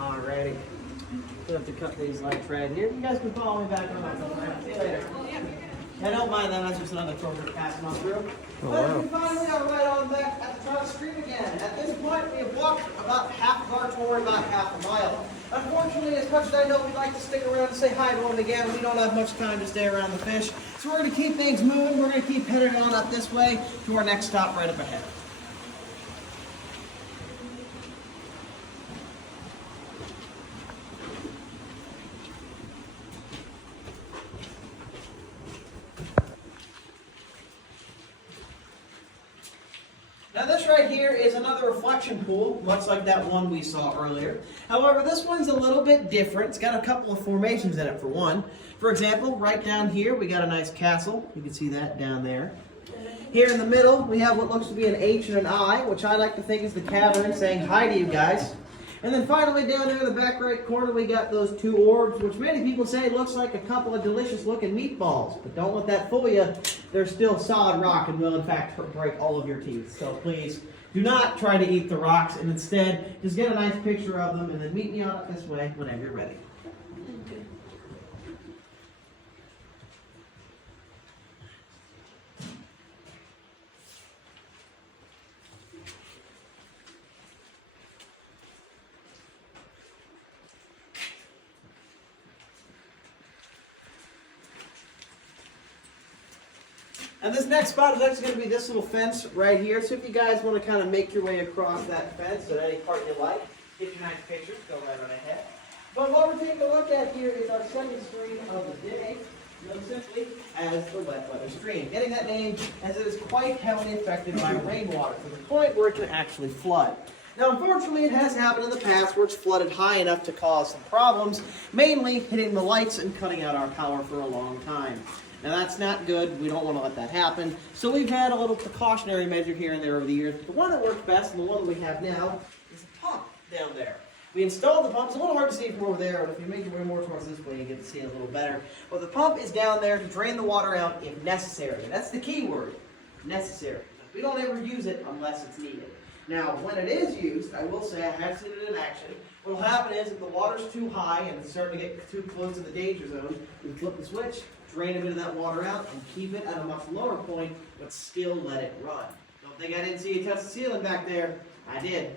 Alrighty. We'll have to cut these lights right here. You guys can follow me back on that. See you later. I don't mind that. That's just another trophy passing on through. But we finally are right on back at the front street again. At this point, we have walked about half of our tour, about half a mile. Unfortunately, as much as I know we'd like to stick around and say hi to them again, we don't have much time to stay around the fish. So we're going to keep things moving. We're going to keep heading on up this way to our next stop right up ahead. Now this right here is another reflection pool, much like that one we saw earlier. However, this one's a little bit different. It's got a couple of formations in it for one. For example, right down here we got a nice castle. You can see that down there. Here in the middle we have what looks to be an H and an I, which I like to think is the cavern saying hi to you guys. And then finally down there in the back right corner we got those two orbs, which many people say looks like a couple of delicious looking meatballs. But don't let that fool you. They're still solid rock and will in fact break all of your teeth. So please do not try to eat the rocks, and instead just get a nice picture of them and then meet me on up this way whenever you're ready. And this next spot is actually going to be this little fence right here. So if you guys want to kind of make your way across that fence at any part you like, get your nice pictures, go right on ahead. But what we're taking a look at here is our second stream of the day, known simply as the wet weather stream. Getting that name as it is quite heavily affected by rainwater to the point where it can actually flood. Now, unfortunately, it has happened in the past where it's flooded high enough to cause some problems, mainly hitting the lights and cutting out our power for a long time. Now that's not good. We don't want to let that happen. So we've had a little precautionary measure here and there over the years. But the one that works best and the one that we have now is the pump down there. We installed the pump. It's a little hard to see from over there, but if you make your way more towards this way, you get to see it a little better. But the pump is down there to drain the water out if necessary. And that's the key word, necessary. We don't ever use it unless it's needed. Now, when it is used, I will say I have seen it in action. What will happen is if the water's too high and it's starting to get too close to the danger zone, we flip the switch, drain a bit of that water out, and keep it at a much lower point, but still let it run. Don't think I didn't see you touch the ceiling back there. I did.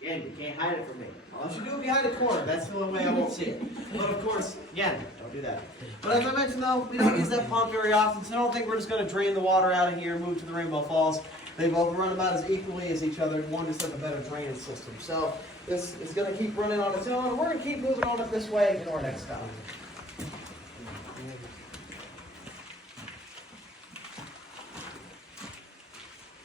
Again, you can't hide it from me. Unless you do it behind a corner. That's the only way I won't see it. But of course, again, don't do that. But as I mentioned though, we don't use that pump very often, so I don't think we're just going to drain the water out of here and move to the Rainbow Falls. They both run about as equally as each other. One just has a better drainage system. So this is going to keep running on its own, and we're going to keep moving on up this way to our next stop.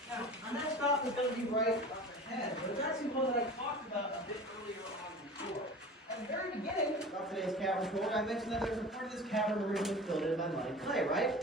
Now, our next stop is going to be right up ahead, but it's actually one that I talked about a bit earlier on before. At the very beginning of today's cavern tour, I mentioned that there's a part of this cavern originally filled in by mud and clay, right?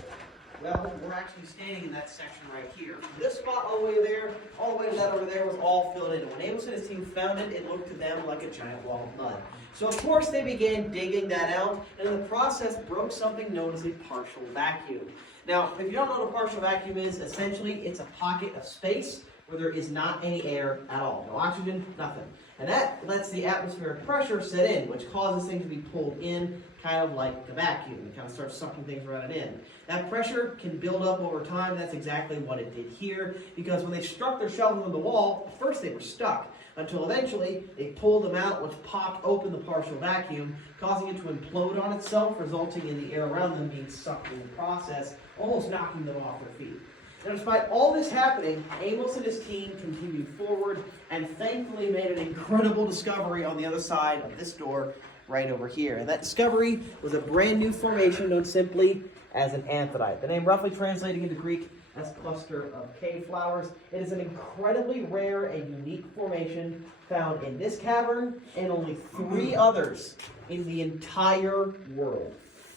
Well, we're actually standing in that section right here. This spot all the way there, all the way to that over there was all filled in. And when Amos and his team found it, it looked to them like a giant wall of mud. So of course they began digging that out, and in the process broke something known as a partial vacuum. Now, if you don't know what a partial vacuum is, essentially it's a pocket of space where there is not any air at all. No oxygen, nothing. And that lets the atmospheric pressure set in, which causes things to be pulled in, kind of like a vacuum. It kind of starts sucking things right in. That pressure can build up over time. That's exactly what it did here, because when they struck their shovels on the wall, at first they were stuck, until eventually they pulled them out, which popped open the partial vacuum, causing it to implode on itself, resulting in the air around them being sucked in the process, almost knocking them off their feet. Now, despite all this happening, Amos and his team continued forward and thankfully made an incredible discovery on the other side of this door right over here. And that discovery was a brand new formation known simply as an anthodite. The name roughly translating into Greek as cluster of cave flowers. It is an incredibly rare and unique formation found in this cavern and only 3 others in the entire world.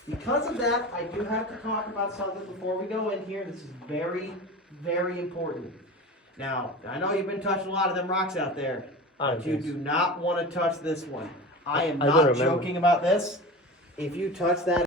Because of that, I do have to talk about something before we go in here. This is very, very important. Now, I know you've been touching a lot of them rocks out there, but you do not want to touch this one. I am not joking about this. If you touch that,